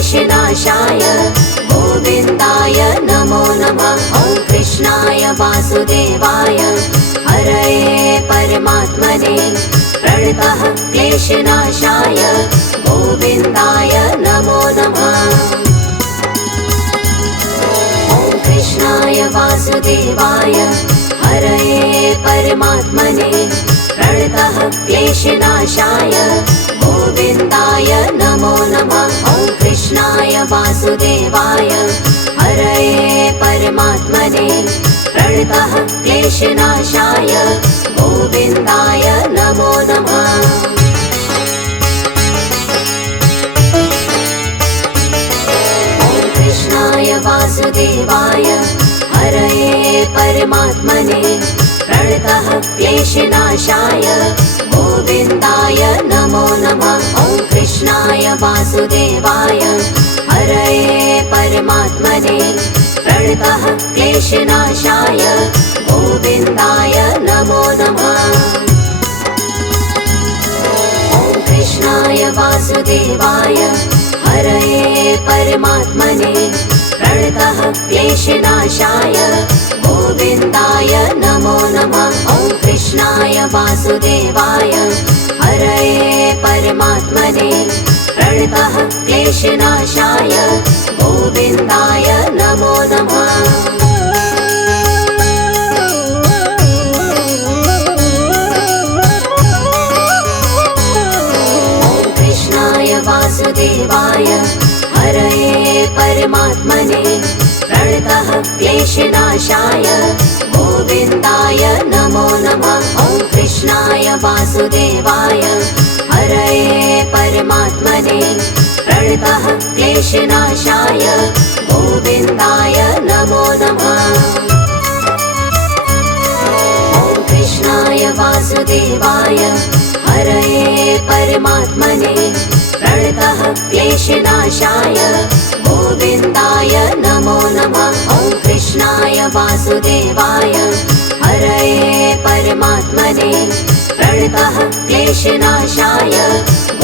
क्लेशनाशाय गोविन्दाय नमो नमः। ॐ कृष्णाय वासुदेवाय हरये परमात्मने प्रणतः क्लेशनाशाय गोविन्दाय नमो नमः। ॐ कृष्णाय वासुदेवाय हरये परमात्मने प्रणतः क्लेशनाशाय गोविन्दाय नमो नमः। ॐ कृष्णाय वासुदेवाय हरये परमात्मने प्रणतः क्लेशनाशाय गोविन्दाय नमो नमः। ॐ कृष्णाय वासुदेवाय हरये परमात्मने प्रणतः क्लेशनाशाय गोविन्दाय नमो नमः। ॐ कृष्णाय वासुदेवाय हरये परमात्मने प्रणतः क्लेशनाशाय गोविन्दाय नमो नमः। ॐ कृष्णाय वासुदेवाय हरये परमात्मने प्रणतः क्लेशनाशाय गोविन्दाय नमो नमः। ॐ कृष्णाय वासुदेवाय हरये परमात्मने प्रणतः क्लेशनाशाय गोविन्दाय नमो नमः। ॐ कृष्णाय वासुदेवाय हरये परमात्मने प्रणतः क्लेशनाशाय गोविन्दाय नमो नमः। ॐ कृष्णाय वासुदेवाय हरये परमात्मने प्रणतः क्लेशनाशाय गोविन्दाय नमो नमः। ॐ कृष्णाय वासुदेवाय हरये परमात्मने प्रणतः क्लेशनाशाय गोविन्दाय नमो नमः। ॐ कृष्णाय वासुदेवाय हरये परमात्मने प्रणतः क्लेशनाशाय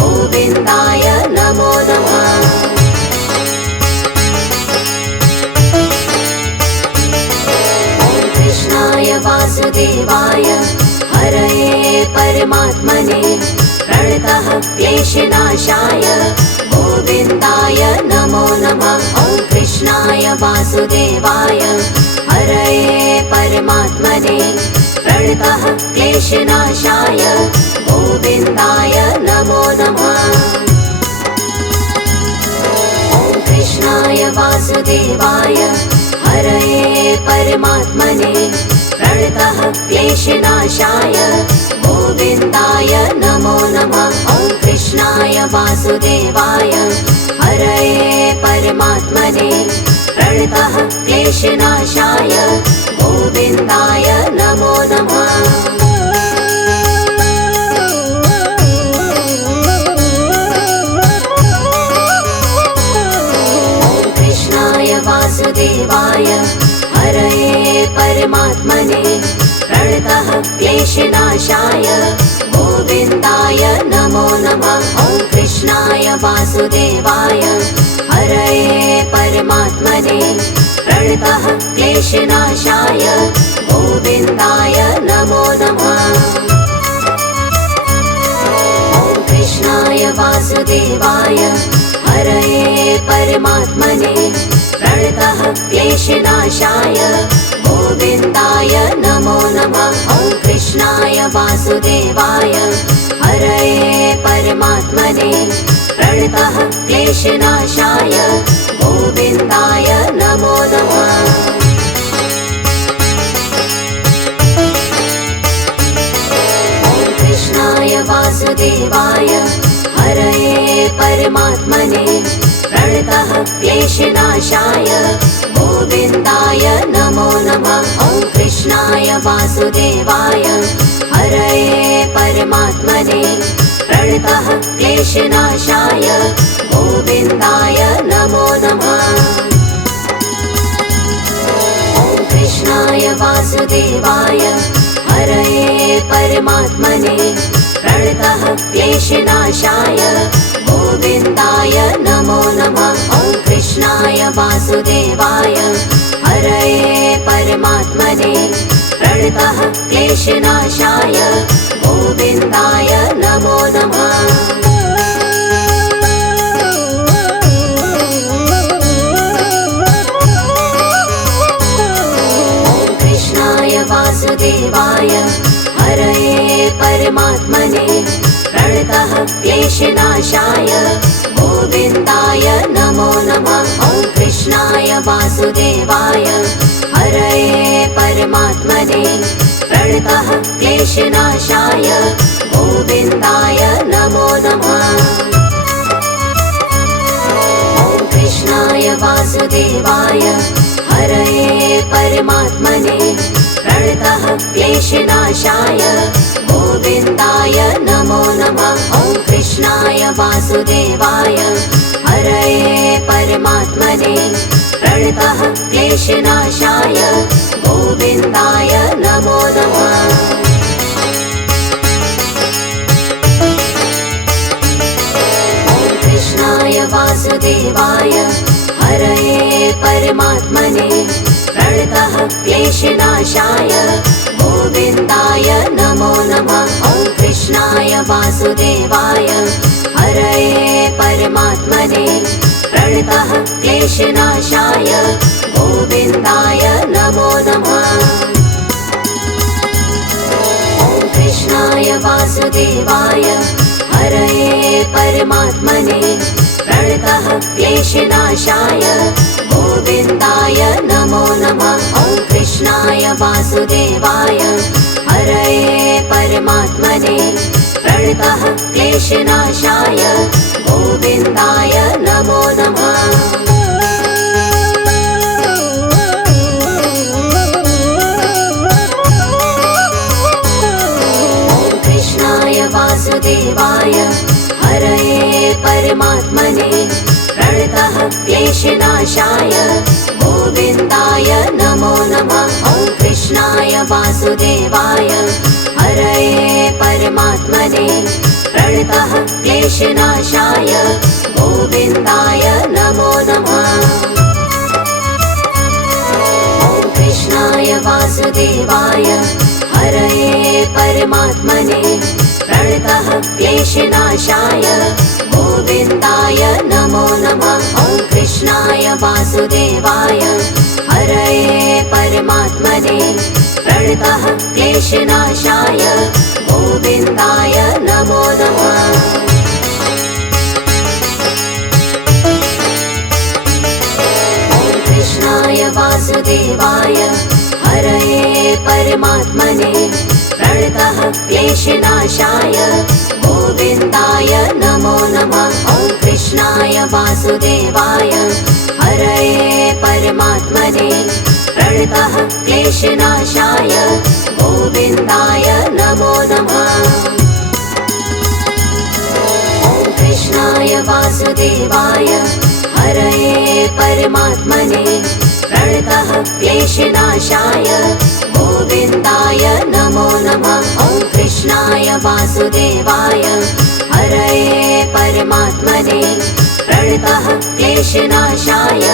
गोविन्दाय नमो नमः। ॐ कृष्णाय वासुदेवाय हरये परमात्मने प्रणतः क्लेशनाशाय गोविन्दाय नमो नमः। ॐ कृष्णाय वासुदेवाय हरये परमात्मने प्रणतः क्लेशनाशाय गोविन्दाय नमो नमः। ॐ कृष्णाय वासुदेवाय हरये परमात्मने प्रणतः क्लेशनाशाय गोविन्दाय नमो नमः। ॐ कृष्णाय वासुदेवाय हरये परमात्मने प्रणतः क्लेशनाशाय गोविन्दाय नमो नमः। ॐ कृष्णाय वासुदेवाय हरये परमात्मने प्रणतः क्लेशनाशाय गोविन्दाय नमो नमः। ॐ कृष्णाय वासुदेवाय हरये परमात्मने प्रणतः क्लेशनाशाय गोविन्दाय नमो नमः। ॐ कृष्णाय वासुदेवाय हरये परमात्मने प्रणतः क्लेशनाशाय गोविन्दाय नमो नमः। ॐ कृष्णाय वासुदेवाय हरये परमात्मने प्रणतः क्लेशनाशाय गोविन्दाय नमो नमः। ॐ कृष्णाय वासुदेवाय हरये परमात्मने प्रणतः क्लेशनाशाय गोविन्दाय नमो नमः। ॐ कृष्णाय वासुदेवाय हरये परमात्मने प्रणतः क्लेशनाशाय गोविन्दाय नमो नमः। ॐ कृष्णाय वासुदेवाय हरये परमात्मने प्रणतः क्लेशनाशाय गोविन्दाय नमो नमः। वासुदेवाय हरये परमात्मने प्रणतः क्लेशनाशाय गोविन्दाय नमो नमः। वासुदेवाय हरये परमात्मने प्रणतः क्लेशनाशाय गोविन्दाय नमो नमः। ॐ कृष्णाय वासुदेवाय हरये परमात्मने प्रणतः क्लेशनाशाय गोविन्दाय नमो नमः। ॐ कृष्णाय वासुदेवाय हरये परमात्मने प्रणतः क्लेशनाशाय गोविन्दाय नमो नमः। ॐ कृष्णाय वासुदेवाय हरये परमात्मने प्रणतः क्लेशनाशाय गोविन्दाय नमो नमः। ॐ कृष्णाय वासुदेवाय हरये परमात्मने प्रणतः क्लेशनाशाय गोविन्दाय नमो नमः। ॐ कृष्णाय वासुदेवाय हरये परमात्मने प्रणतः क्लेशनाशाय गोविन्दाय नमो नमः। ॐ कृष्णाय वासुदेवाय हरये परमात्मने प्रणतः क्लेशनाशाय गोविन्दाय नमो नमः। ॐ कृष्णाय वासुदेवाय हरये परमात्मने प्रणतः क्लेशनाशाय गोविन्दाय नमो नमः। ॐ कृष्णाय वासुदेवाय हरये परमात्मने प्रणतः क्लेशनाशाय गोविन्दाय नमो नमः। ॐ कृष्णाय वासुदेवाय हरये परमात्मने प्रणतः क्लेशनाशाय गोविन्दाय नमो नमः। ॐ कृष्णाय वासुदेवाय हरये परमात्मने प्रणतः क्लेशनाशाय गोविन्दाय नमो नमः। ॐ कृष्णाय वासुदेवाय हरये परमात्मने प्रणतः क्लेशनाशाय गोविन्दाय नमो नमः। ॐ कृष्णाय वासुदेवाय हरये परमात्मने प्रणतः क्लेशनाशाय गोविन्दाय नमो नमः। ॐ कृष्णाय वासुदेवाय हरये परमात्मने प्रणतः क्लेशनाशाय गोविन्दाय नमो नमः। ॐ कृष्णाय वासुदेवाय हरये परमात्मने प्रणतः क्लेशनाशाय गोविन्दाय नमो नमः। ॐ कृष्णाय वासुदेवाय हरये परमात्मने प्रणतः क्लेशनाशाय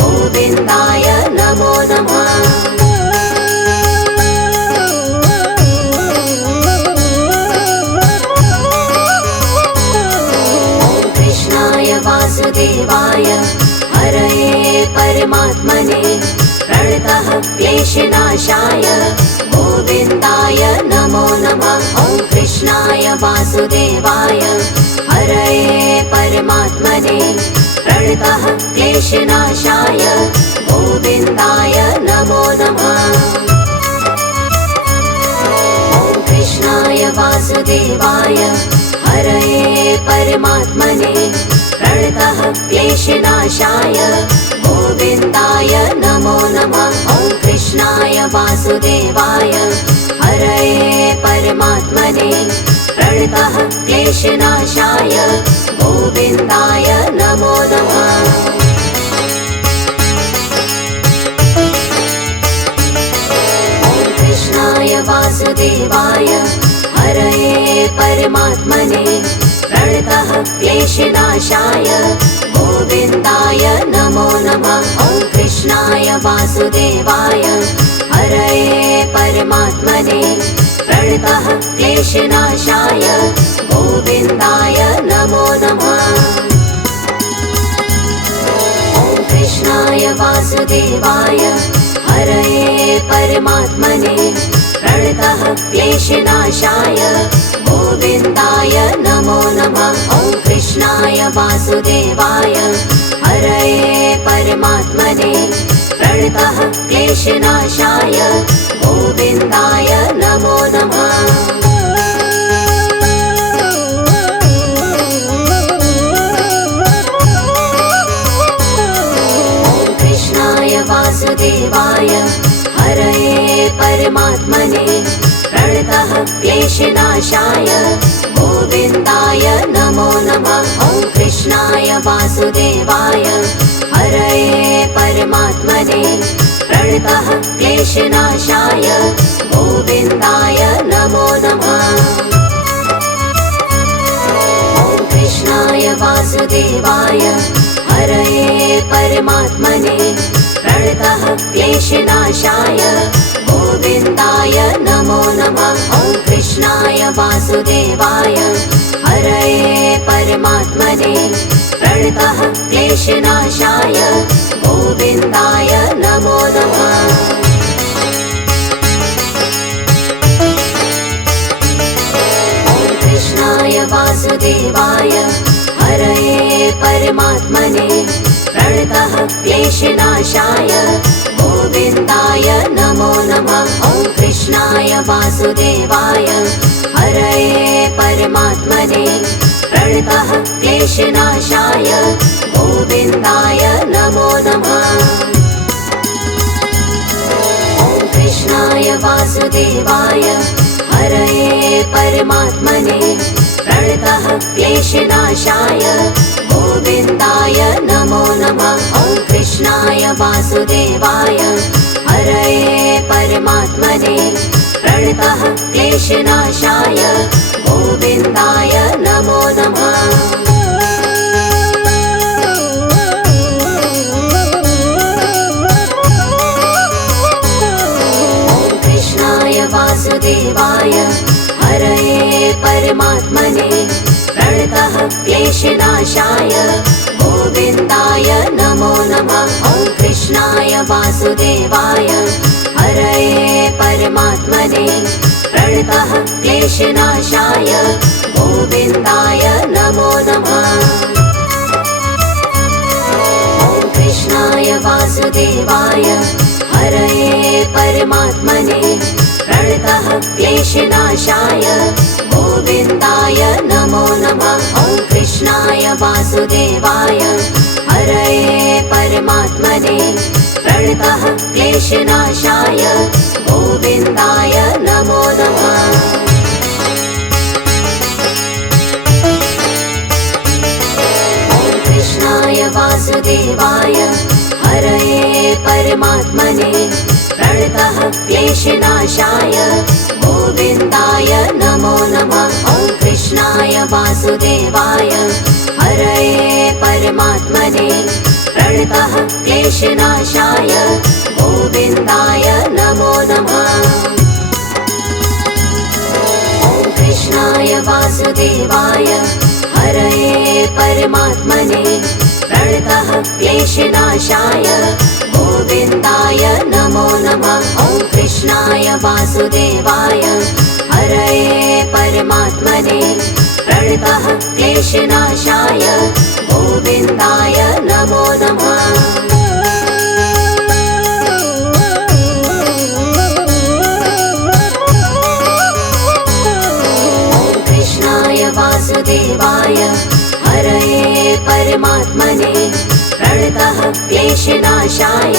गोविन्दाय नमो नमः। ॐ कृष्णाय वासुदेवाय हरये परमात्मने प्रणतः क्लेशनाशाय गोविन्दाय नमो नमः। ॐ कृष्णाय वासुदेवाय हरये परमात्मने प्रणतः क्लेशनाशाय गोविन्दाय नमो नमः। ॐ कृष्णाय वासुदेवाय हरये परमात्मने प्रणतः क्लेशनाशाय गोविन्दाय नमो नमः। ॐ कृष्णाय वासुदेवाय हरये परमात्मने प्रणतः क्लेशनाशाय गोविन्दाय नमो नमः। ॐ कृष्णाय वासुदेवाय हरये परमात्मने प्रणतः क्लेशनाशाय गोविन्दाय नमो नमः। ॐ वासुदेवाय हरये परमात्मने प्रणतः क्लेशनाशाय गोविन्दाय नमो नमः। ॐ कृष्णाय वासुदेवाय हरये परमात्मने प्रणतः क्लेशनाशाय गोविन्दाय नमो नमः। ॐ कृष्णाय वासुदेवाय हरये परमात्मने प्रणतः क्लेशनाशाय गोविन्दाय नमो नमः। ॐ कृष्णाय वासुदेवाय हरये परमात्मने प्रणतः क्लेशनाशाय गोविन्दाय नमो नमः। ॐ कृष्णाय वासुदेवाय हरये परमात्मने प्रणतः क्लेशनाशाय गोविन्दाय नमो नमः। ॐ कृष्णाय वासुदेवाय हरये परमात्मने प्रणतः क्लेशनाशाय गोविन्दाय नमो नमः। ॐ कृष्णाय वासुदेवाय हरये परमात्मने प्रणतः क्लेशनाशाय गोविन्दाय नमो नमः। ॐ कृष्णाय वासुदेवाय हरये परमात्मने प्रणतः क्लेशनाशाय गोविन्दाय नमो नमः। ॐ कृष्णाय वासुदेवाय हरये परमात्मने प्रणतः क्लेशनाशाय गोविन्दाय नमो नमः। ॐ कृष्णाय वासुदेवाय हरये परमात्मने प्रणतः क्लेशनाशाय गोविन्दाय नमो नमः। ॐ कृष्णाय वासुदेवाय हरये परमात्मने प्रणतः क्लेशनाशाय गोविन्दाय नमो नमः। ॐ कृष्णाय वासुदेवाय हरये परमात्मने प्रणतः क्लेशनाशाय गोविन्दाय नमो नमः। ॐ कृष्णाय वासुदेवाय हरये परमात्मने प्रणतः क्लेशनाशाय गोविन्दाय नमो नमः। ॐ कृष्णाय वासुदेवाय हरये परमात्मने प्रणतः क्लेशनाशाय गोविन्दाय नमो नमः। ॐ कृष्णाय वासुदेवाय हरये परमात्मने प्रणतः क्लेशनाशाय गोविन्दाय नमो नमः। ॐ कृष्णाय वासुदेवाय हरये परमात्मने प्रणतः क्लेशनाशाय गोविन्दाय नमो नमः। ॐ कृष्णाय वासुदेवाय हरये परमात्मने प्रणतः क्लेशनाशाय गोविन्दाय नमो नमः। ॐ कृष्णाय वासुदेवाय हरये परमात्मने प्रणतः क्लेशनाशाय गोविन्दाय नमो नमः। ॐ कृष्णाय वासुदेवाय हरये परमात्मने प्रणतः क्लेशनाशाय गोविन्दाय नमो नमः। ॐ कृष्णाय वासुदेवाय हरये परमात्मने प्रणतः क्लेशनाशाय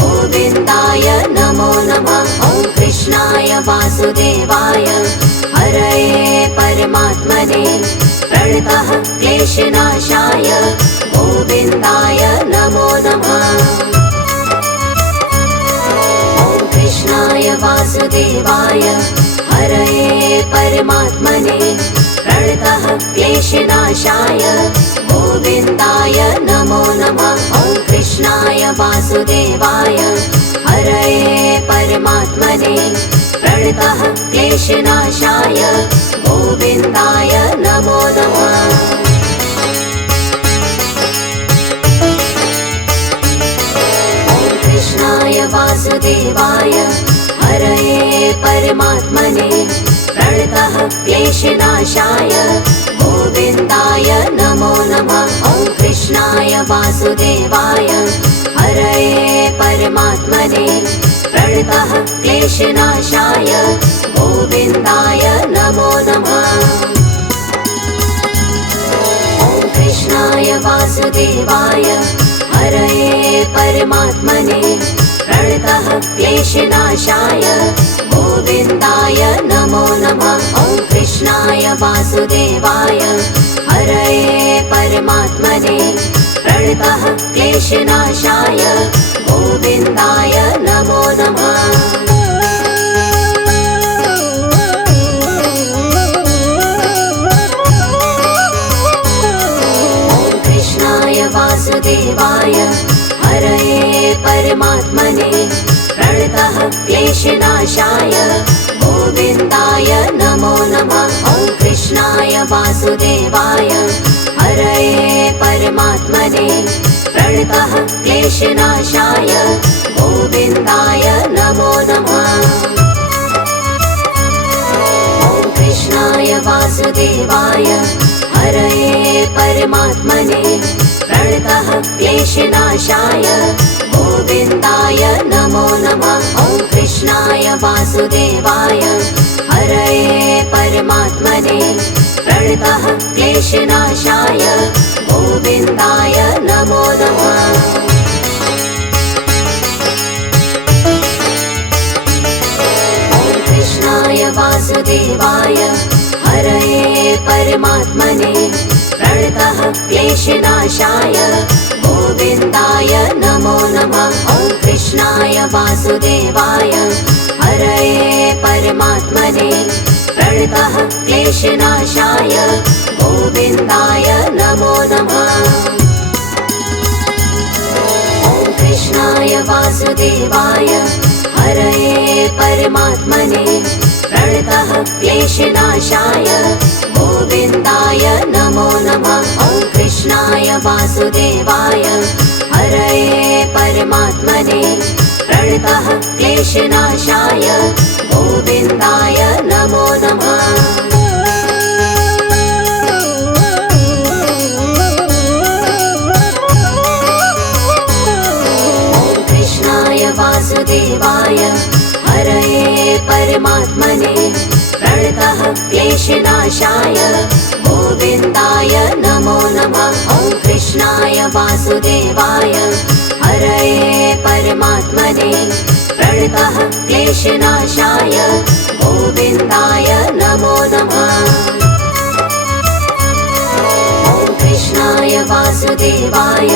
गोविन्दाय नमो नमः। ॐ कृष्णाय वासुदेवाय हरये परमात्मने प्रणतः क्लेशनाशाय गोविन्दाय नमो नमः। ॐ कृष्णाय वासुदेवाय हरये परमात्मने प्रणतः क्लेशनाशाय गोविन्दाय नमो नमः। ॐ कृष्णाय वासुदेवाय हरये परमात्मने प्रणतः क्लेशनाशाय गोविन्दाय नमो नमः। कृष्णाय वासुदेवाय हरये परमात्मने प्रणतः क्लेशनाशाय गोविन्दाय नमो नमः। ॐ कृष्णाय वासुदेवाय हरये परमात्मने प्रणतः क्लेशनाशाय गोविन्दाय नमो नमः। ॐ कृष्णाय वासुदेवाय हरये परमात्मने प्रणतः क्लेशनाशाय गोविन्दाय नमो नमः। ॐ कृष्णाय वासुदेवाय हरये परमात्मने प्रणतः क्लेशनाशाय गोविन्दाय नमो नमः। वासुदेवाय हरये परमात्मने प्रणतः क्लेशनाशाय गोविन्दाय नमो नमः। ॐ कृष्णाय वासुदेवाय हरये परमात्मने प्रणतः क्लेशनाशाय गोविन्दाय नमो नमः। ॐ कृष्णाय वासुदेवाय हरये परमात्मने प्रणतः क्लेशनाशाय गोविन्दाय नमो नमः। ॐ कृष्णाय वासुदेवाय हरये परमात्मने प्रणतः क्लेशनाशाय गोविन्दाय नमो नमः। ॐ कृष्णाय वासुदेवाय हरये परमात्मने प्रणतः क्लेशनाशाय गोविन्दाय नमो नमः। ॐ कृष्णाय वासुदेवाय हरये परमात्मने प्रणतः क्लेशनाशाय गोविन्दाय नमो नमः। ॐ कृष्णाय वासुदेवाय हरये परमात्मने प्रणतः क्लेशनाशाय गोविन्दाय नमो नमः। ॐ कृष्णाय वासुदेवाय हरये परमात्मने प्रणतः क्लेशनाशाय गोविन्दाय नमो नमः। ॐ कृष्णाय वासुदेवाय हरये परमात्मने प्रणतः क्लेशनाशाय गोविन्दाय नमो नमः। ॐ कृष्णाय वासुदेवाय हरये परमात्मने प्रणतः क्लेशनाशाय गोविन्दाय नमो नमः। ॐ कृष्णाय वासुदेवाय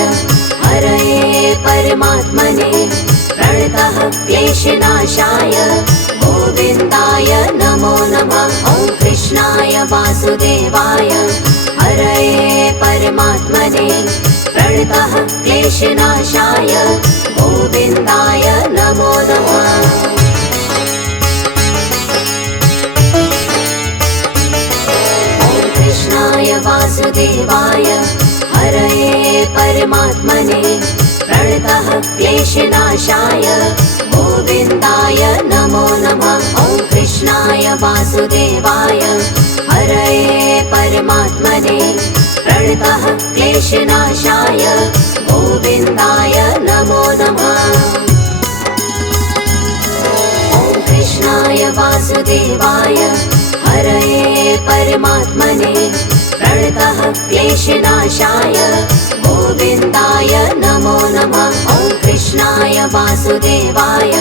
हरये परमात्मने प्रणतः क्लेशनाशाय गोविन्दाय नमो नमः। ॐ कृष्णाय वासुदेवाय हरये परमात्मने प्रणतः क्लेशनाशाय गोविन्दाय नमो नमः। ॐ कृष्णाय वासुदेवाय हरये परमात्मने प्रणतः क्लेशनाशाय गोविन्दाय नमो नमः। ॐ कृष्णाय वासुदेवाय हरये परमात्मने प्रणतः क्लेशनाशाय गोविन्दाय नमो नमः। ॐ कृष्णाय वासुदेवाय हरये परमात्मने प्रणतः क्लेशनाशाय गोविन्दाय नमो नमः। ॐ कृष्णाय वासुदेवाय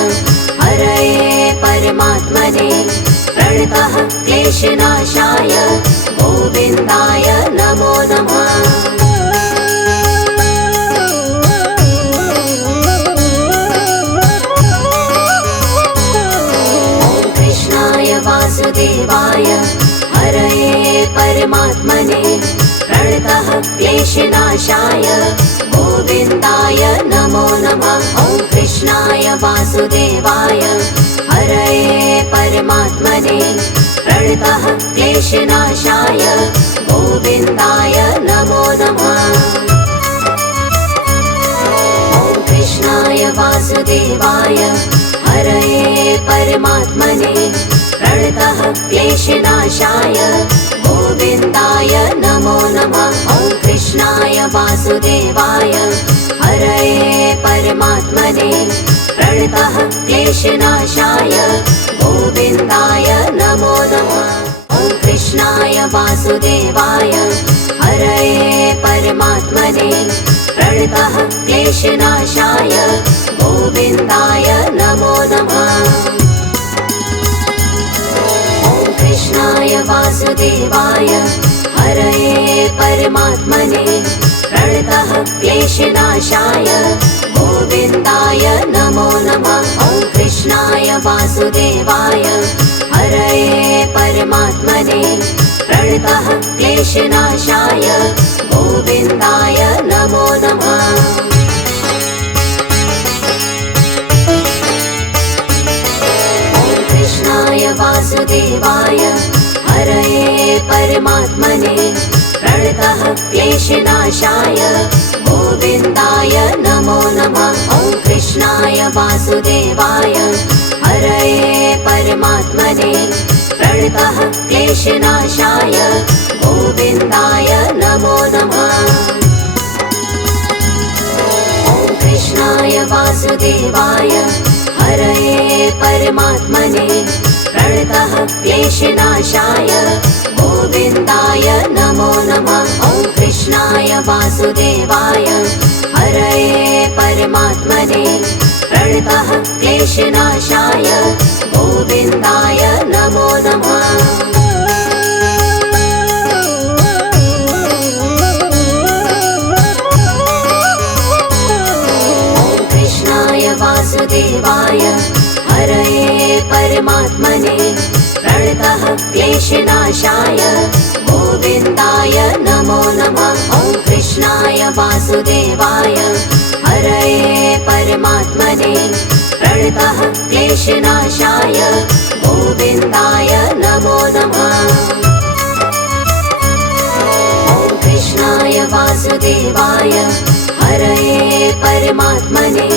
हरये परमात्मने प्रणतः क्लेशनाशाय गोविन्दाय नमो नमः। ॐ कृष्णाय वासुदेवाय हरये परमात्मने प्रणतः क्लेशनाशाय गोविन्दाय नमो नमः। कृष्णाय वासुदेवाय हरये परमात्मने प्रणतः क्लेशनाशाय गोविन्दाय नमो नमः। ॐ कृष्णाय वासुदेवाय हरये परमात्मने प्रणतः क्लेशनाशाय गोविन्दाय नमो नमः। ॐ कृष्णाय वासुदेवाय हरये परमात्मने प्रणतः क्लेशनाशाय गोविन्दाय नमो नमः। ॐ कृष्णाय वासुदेवाय हरये परमात्मने प्रणतः क्लेशनाशाय गोविन्दाय नमो नमः। ॐ कृष्णाय वासुदेवाय हरये परमात्मने प्रणतः क्लेशनाशाय गोविन्दाय नमो नमः। ॐ कृष्णाय वासुदेवाय हरये परमात्मने प्रणतः क्लेशनाशाय गोविन्दाय नमो नमः। ॐ कृष्णाय वासुदेवाय हरये परमात्मने प्रणतः क्लेशनाशाय गोविन्दाय नमो नमः। ॐ कृष्णाय वासुदेवाय हरये परमात्मने प्रणतः क्लेशनाशाय गोविन्दाय नमो नमः। ॐ कृष्णाय वासुदेवाय हरये परमात्मने प्रणतः क्लेशनाशाय गोविन्दाय नमो नमः। ॐ कृष्णाय वासुदेवाय हरये परमात्मने प्रणतः क्लेशनाशाय गोविन्दाय नमो नमः। ॐ कृष्णाय वासुदेवाय हरये परमात्मने प्रणतः क्लेशनाशाय गोविन्दाय नमो नमः। ॐ कृष्णाय वासुदेवाय हरये परमात्मने प्रणतः क्लेशनाशाय गोविन्दाय नमो नमः। ॐ कृष्णाय वासुदेवाय हरये परमात्मने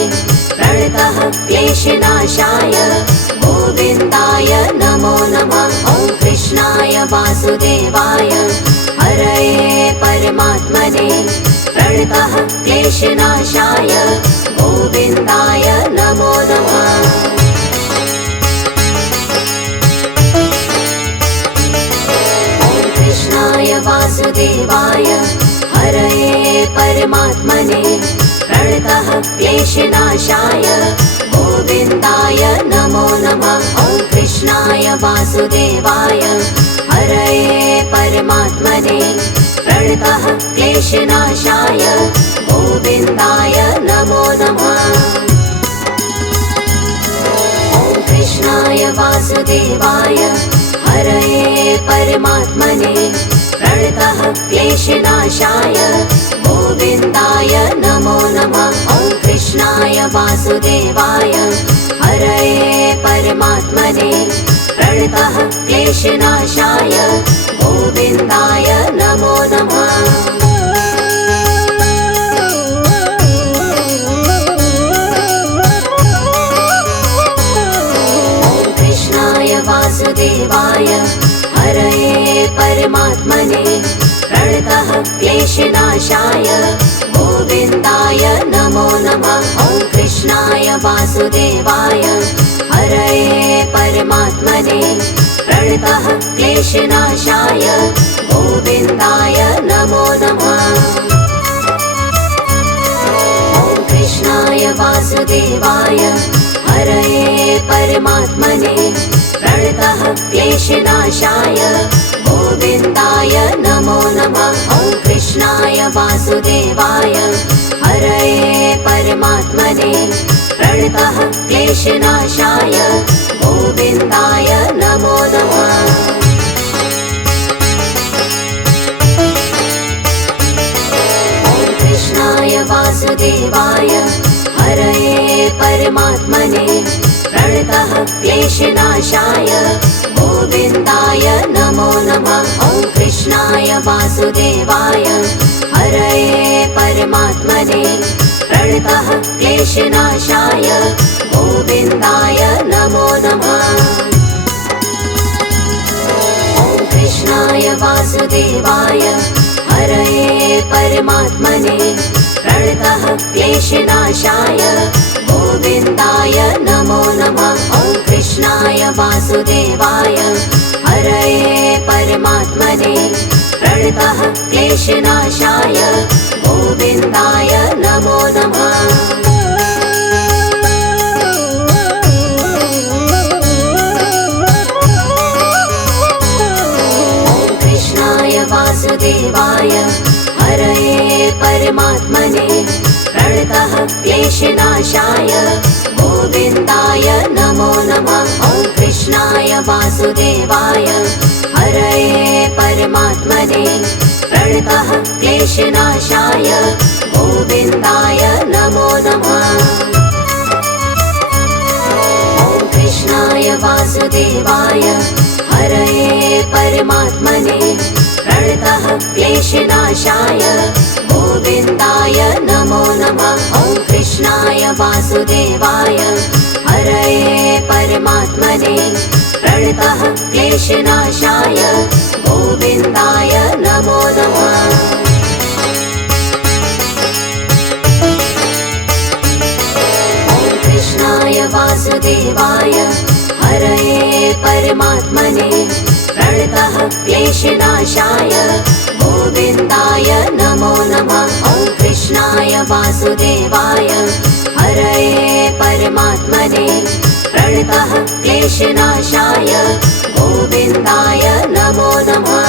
प्रणतः क्लेशनाशाय गोविन्दाय नमो नमः। ॐ कृष्णाय वासुदेवाय हरये परमात्मने प्रणतः क्लेशनाशाय गोविन्दाय नमो नमः। ॐ कृष्णाय वासुदेवाय हरये परमात्मने प्रणतः क्लेशनाशाय गोविन्दाय नमो नमः। ॐ कृष्णाय वासुदेवाय हरये परमात्मने प्रणतः क्लेशनाशाय गोविन्दाय नमो नमः। ॐ कृष्णाय वासुदेवाय हरये परमात्मने प्रणतः क्लेशनाशाय गोविन्दाय नमो नमः। ॐ कृष्णाय वासुदेवाय हरये परमात्मने प्रणतः क्लेशनाशाय गोविन्दाय नमो नमः। ॐ कृष्णाय वासुदेवाय हरये परमात्मने प्रणतः क्लेशनाशाय गोविन्दाय नमो नमः। ॐ कृष्णाय वासुदेवाय हरये परमात्मने प्रणतः क्लेशनाशाय गोविन्दाय नमो नमः। ॐ कृष्णाय वासुदेवाय हरये परमात्मने प्रणतः क्लेशनाशाय गोविन्दाय नमो नमः। ॐ कृष्णाय वासुदेवाय हरये परमात्मने प्रणतः क्लेशनाशाय गोविन्दाय नमो नमः। ॐ कृष्णाय वासुदेवाय हरये परमात्मने प्रणतः क्लेशनाशाय गोविन्दाय नमो नमः। ॐ कृष्णाय वासुदेवाय हरये परमात्मने प्रणतः क्लेशनाशाय गोविन्दाय नमो नमः। ॐ कृष्णाय वासुदेवाय हरये परमात्मने प्रणतः क्लेशनाशाय गोविन्दाय नमो नमः। ॐ कृष्णाय वासुदेवाय हरये परमात्मने प्रणतः क्लेशनाशाय गोविन्दाय नमो नमः। ॐ कृष्णाय वासुदेवाय हरये परमात्मने प्रणतः क्लेशनाशाय गोविन्दाय नमो नमः। ॐ कृष्णाय वासुदेवाय हरये परमात्मने प्रणतः क्लेशनाशाय गोविन्दाय नमो नमः। ॐ कृष्णाय वासुदेवाय हरये परमात्मने प्रणतः क्लेशनाशाय गोविन्दाय नमो नमः। ॐ कृष्णाय वासुदेवाय हरये परमात्मने प्रणतः क्लेशनाशाय गोविन्दाय नमो नमः। ॐ कृष्णाय वासुदेवाय हरये परमात्मने प्रणतः क्लेशनाशाय गोविन्दाय नमो नमः। ॐ कृष्णाय वासुदेवाय हरये परमात्मने प्रणतः क्लेशनाशाय गोविन्दाय नमो नमः।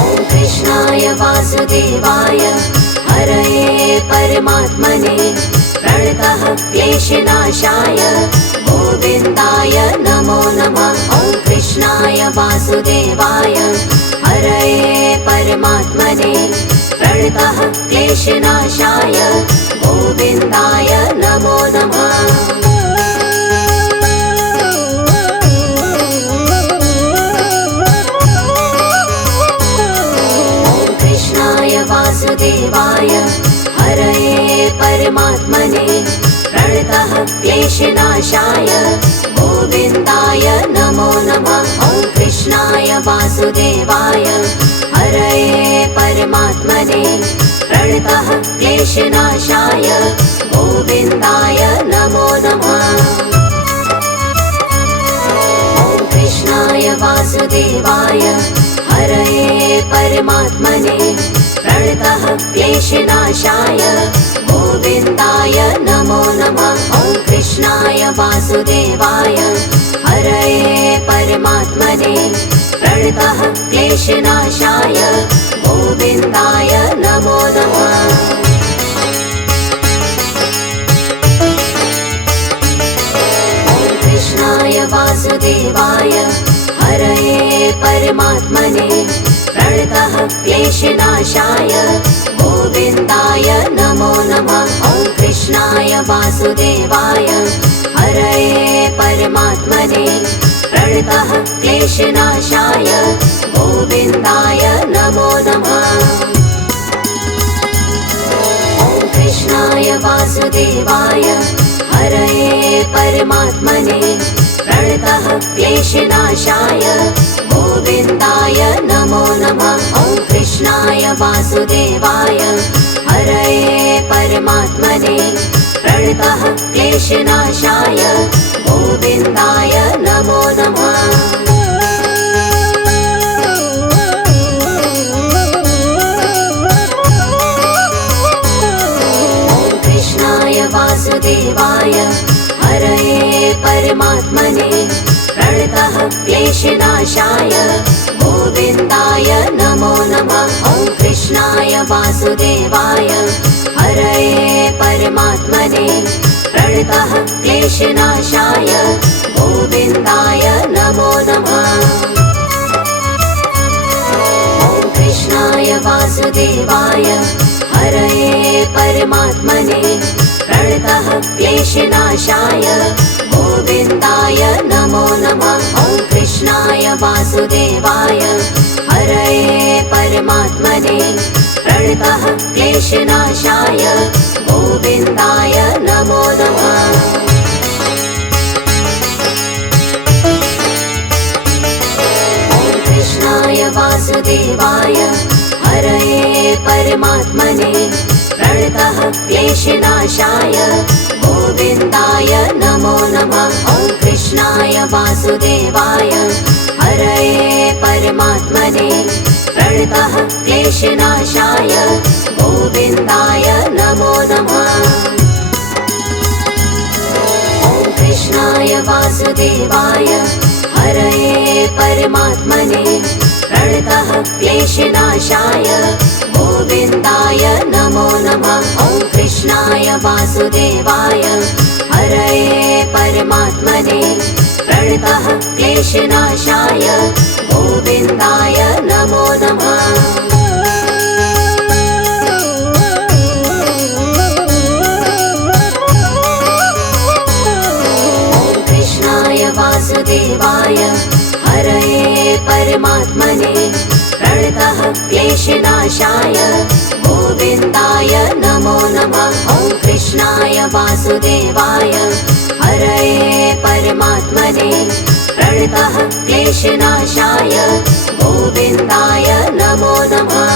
ॐ कृष्णाय वासुदेवाय हरये परमात्मने प्रणतः क्लेशनाशाय गोविन्दाय नमो नमः। ॐ कृष्णाय वासुदेवाय हरये परमात्मने प्रणतः क्लेशनाशाय गोविन्दाय नमो नमः। ॐ कृष्णाय वासुदेवाय हरये परमात्मने प्रणतः क्लेशनाशाय गोविन्दाय नमो नमः। ॐ कृष्णाय वासुदेवाय हरये परमात्मने प्रणतः क्लेशनाशाय गोविन्दाय नमो नमः। ॐ कृष्णाय वासुदेवाय हरये परमात्मने प्रणतः क्लेशनाशाय गोविन्दाय नमो नमः। ॐ कृष्णाय वासुदेवाय हरये परमात्मने प्रणतः क्लेशनाशाय गोविन्दाय नमो नमः। ॐ कृष्णाय वासुदेवाय हरये परमात्मने प्रणतः क्लेशनाशाय गोविन्दाय नमो नमः। ॐ कृष्णाय वासुदेवाय हरये परमात्मने प्रणतः क्लेशनाशाय गोविन्दाय नमो नमः। ॐ कृष्णाय वासुदेवाय हरये परमात्मने प्रणतः क्लेशनाशाय गोविन्दाय नमो नमः। ॐ कृष्णाय वासुदेवाय हरये परमात्मने प्रणतः क्लेशनाशाय गोविन्दाय नमो नमः। ॐ कृष्णाय वासुदेवाय हरये परमात्मने प्रणतः क्लेशनाशाय गोविन्दाय नमो नमः। ॐ कृष्णाय वासुदेवाय हरये परमात्मने प्रणतः क्लेशनाशाय गोविन्दाय नमो नमः। ॐ कृष्णाय वासुदेवाय हरये परमात्मने प्रणतः क्लेशनाशाय गोविन्दाय नमो नमः। ॐ कृष्णाय वासुदेवाय हरये परमात्मने प्रणतः क्लेशनाशाय गोविन्दाय नमो नमः। कृष्णाय वासुदेवाय हरये परमात्मने प्रणतः क्लेशनाशाय गोविन्दाय नमो नमः। ॐ कृष्णाय वासुदेवाय हरये परमात्मने प्रणतः क्लेशनाशाय गोविन्दाय नमो नमः। ॐ कृष्णाय वासुदेवाय हरये परमात्मने प्रणतः क्लेशनाशाय गोविन्दाय नमो नमः। ॐ कृष्णाय वासुदेवाय हरये परमात्मने प्रणतः क्लेशनाशाय गोविन्दाय नमो नमः। वासुदेवाय हरये परमात्मने प्रणतः क्लेशनाशाय गोविन्दाय नमो नमः। ॐ कृष्णाय वासुदेवाय हरये परमात्मने प्रणतः क्लेशनाशाय गोविन्दाय नमो नमः।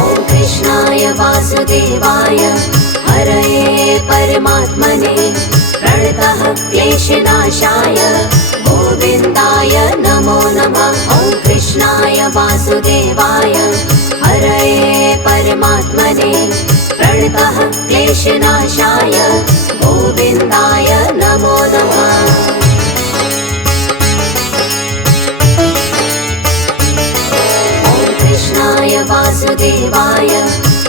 ॐ कृष्णाय वासुदेवाय हरये परमात्मने प्रणतः क्लेशनाशाय गोविन्दाय नमो नमः। ॐ कृष्णाय वासुदेवाय हरये परमात्मने प्रणतः क्लेशनाशाय गोविन्दाय नमो नमः। ॐ कृष्णाय वासुदेवाय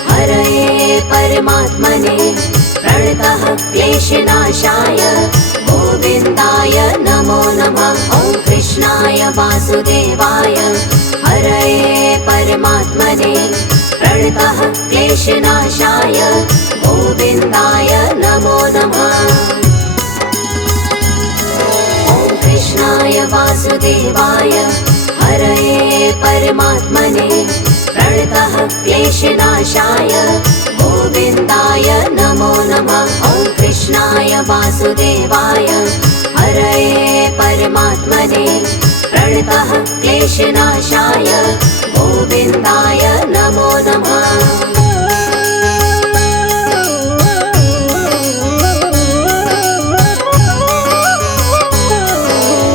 हरये परमात्मने प्रणतः क्लेशनाशाय गोविन्दाय नमो नमः। ॐ कृष्णाय वासुदेवाय हरये परमात्मने प्रणतः क्लेशनाशाय गोविन्दाय नमो नमः। ॐ कृष्णाय वासुदेवाय हरये परमात्मने प्रणतः क्लेशनाशाय गोविन्दाय नमो नमः। ॐ कृष्णाय वासुदेवाय हरये परमात्मने प्रणतः क्लेशनाशाय गोविन्दाय नमो नमः।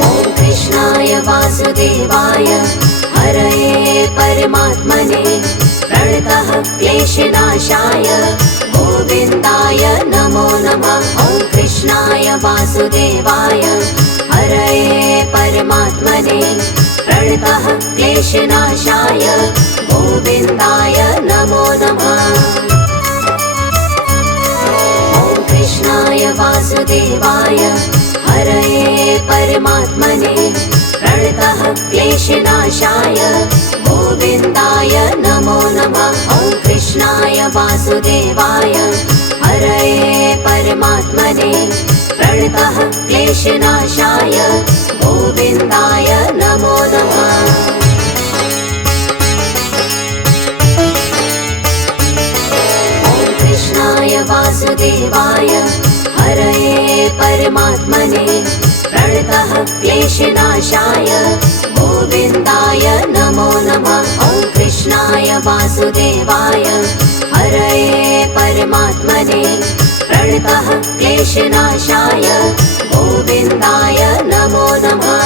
ॐ कृष्णाय वासुदेवाय हरये परमात्मने प्रणतः क्लेशनाशाय गोविन्दाय नमो नमः। ॐ कृष्णाय वासुदेवाय हरये परमात्मने प्रणतः क्लेशनाशाय गोविन्दाय नमो नमः। ॐ कृष्णाय वासुदेवाय हरये परमात्मने प्रणतः क्लेशनाशाय गोविन्दाय नमो नमः। ॐ कृष्णाय वासुदेवाय हरये परमात्मने प्रणतः क्लेशनाशाय गोविन्दाय नमो नमः। ॐ कृष्णाय वासुदेवाय हरये परमात्मने प्रणतः क्लेशनाशाय गोविन्दाय नमो नमः। ॐ कृष्णाय वासुदेवाय हरये परमात्मने प्रणतः क्लेशनाशाय गोविन्दाय नमो नमः।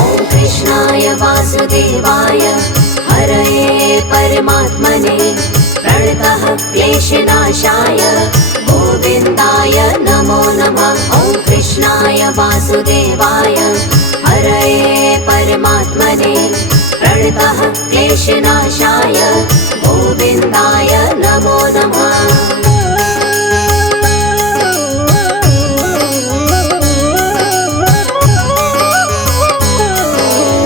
ॐ कृष्णाय वासुदेवाय हरये परमात्मने प्रणतः क्लेशनाशाय गोविन्दाय नमो नमः। ॐ कृष्णाय वासुदेवाय हरये परमात्मने प्रणतः क्लेशनाशाय गोविन्दाय नमो नमः।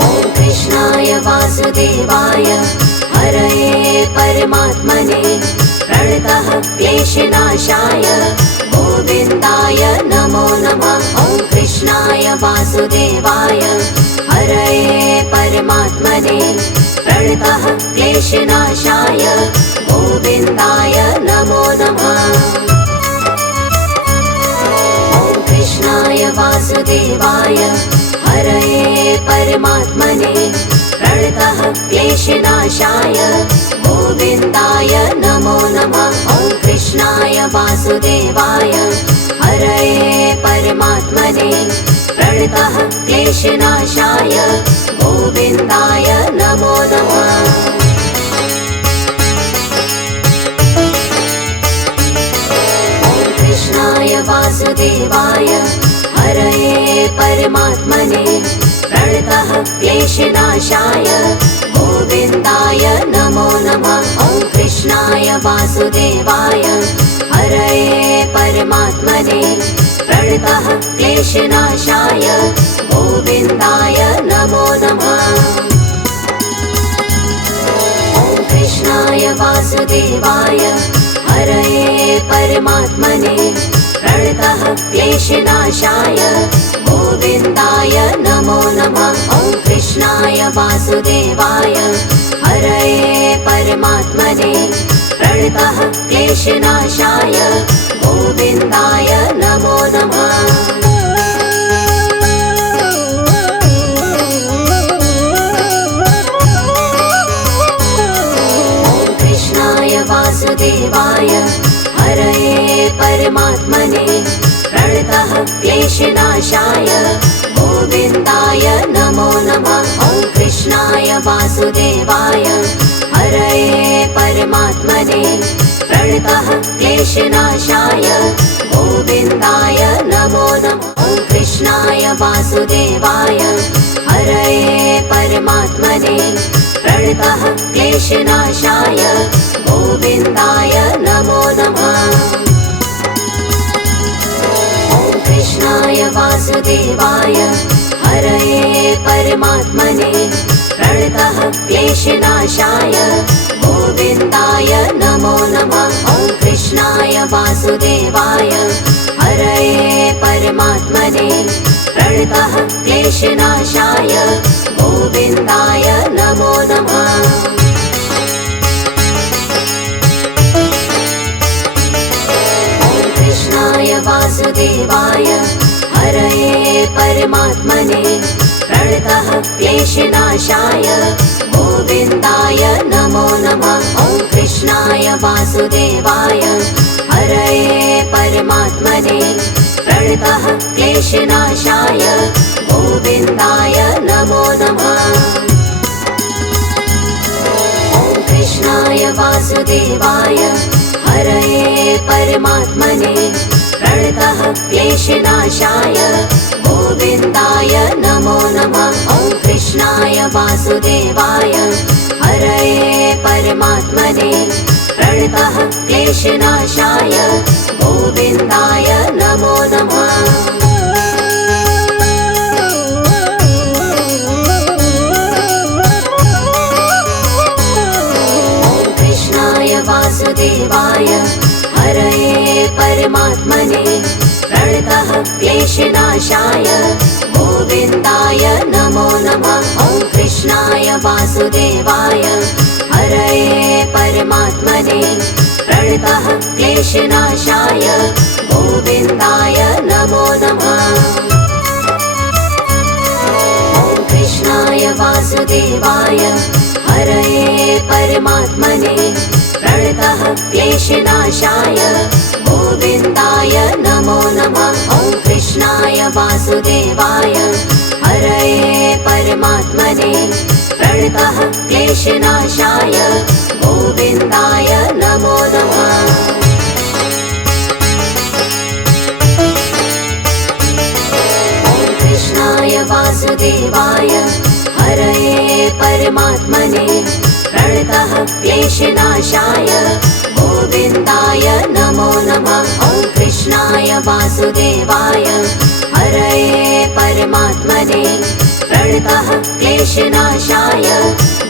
ॐ कृष्णाय वासुदेवाय हरये परमात्मने प्रणतः क्लेशनाशाय गोविन्दाय नमो नमः। ॐ कृष्णाय वासुदेवाय हरये परमात्मने प्रणतः क्लेशनाशाय गोविन्दाय नमो नमः। ॐ कृष्णाय वासुदेवाय हरये परमात्मने प्रणतः क्लेशनाशाय गोविन्दाय नमो नमः। ॐ कृष्णाय वासुदेवाय हरये परमात्मने प्रणतः क्लेशनाशाय गोविन्दाय नमो नमः। ॐ कृष्णाय वासुदेवाय हरये परमात्मने प्रणतः क्लेशनाशाय गोविन्दाय नमो नमः। ॐ कृष्णाय वासुदेवाय हरये परमात्मने प्रणतः क्लेशनाशाय गोविन्दाय नमो नमः। ॐ कृष्णाय वासुदेवाय हरये परमात्मने प्रणतः क्लेशनाशाय गोविन्दाय नमो नमः। ॐ कृष्णाय वासुदेवाय हरये परमात्मने प्रणतः क्लेशनाशाय गोविन्दाय नमो नमः। ॐ कृष्णाय वासुदेवाय हरये परमात्मने प्रणतः क्लेशनाशाय गोविन्दाय नमो नमः। ॐ कृष्णाय वासुदेवाय हरये परमात्मने प्रणतः क्लेशनाशाय गोविन्दाय नमो नमः। ॐ कृष्णाय वासुदेवाय हरये परमात्मने प्रणतः क्लेशनाशाय गोविन्दाय नमो नमः। ॐ कृष्णाय वासुदेवाय हरये परमात्मने प्रणतः क्लेशनाशाय गोविन्दाय नमो नमः। ॐ कृष्णाय वासुदेवाय हरये परमात्मने प्रणतः क्लेशनाशाय गोविन्दाय नमो नमः। ॐ कृष्णाय वासुदेवाय हरये परमात्मने प्रणतः क्लेशनाशाय गोविन्दाय नमो नमः। ॐ कृष्णाय वासुदेवाय हरये परमात्मने प्रणतः क्लेशनाशाय गोविन्दाय नमो नमः। ॐ कृष्णाय वासुदेवाय हरये परमात्मने प्रणतः क्लेशनाशाय गोविन्दाय नमो नमः। ॐ कृष्णाय वासुदेवाय हरये परमात्मने प्रणतः क्लेशनाशाय गोविन्दाय नमो नमः। ॐ कृष्णाय वासुदेवाय हरये परमात्मने प्रणतः क्लेशनाशाय गोविन्दाय नमो नमः। ॐ कृष्णाय वासुदेवाय हरये परमात्मने प्रणतः क्लेशनाशाय गोविन्दाय नमो नमः। ॐ कृष्णाय वासुदेवाय हरये परमात्मने प्रणतः क्लेशनाशाय गोविन्दाय नमो नमः। ॐ कृष्णाय वासुदेवाय हरये परमात्मने प्रणतः क्लेशनाशाय गोविन्दाय नमो नमः। ॐ कृष्णाय वासुदेवाय हरये परमात्मने प्रणतः क्लेशनाशाय गोविन्दाय नमो नमः। ॐ कृष्णाय वासुदेवाय हरये परमात्मने प्रणतः क्लेशनाशाय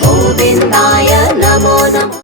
गोविन्दाय नमो नमः।